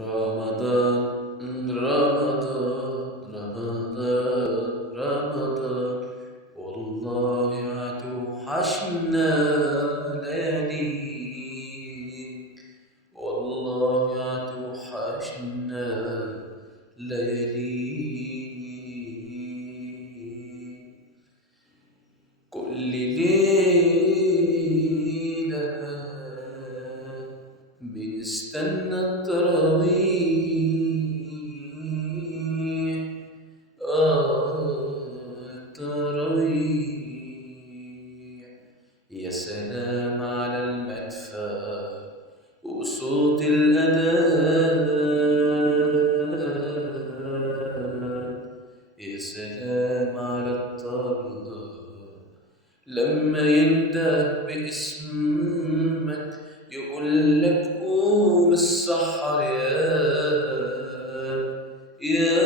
رمضان رمضان رمضان رمضان، والله هتوحشنا لياليك، والله هتوحشنا لياليك. كل ليلة بنستنى التراويح، التراويح. يا سلام على المدفع وصوت الأذان، يا سلام على الطبلة لما ينده باسمك، يقول لك قوم السحر يا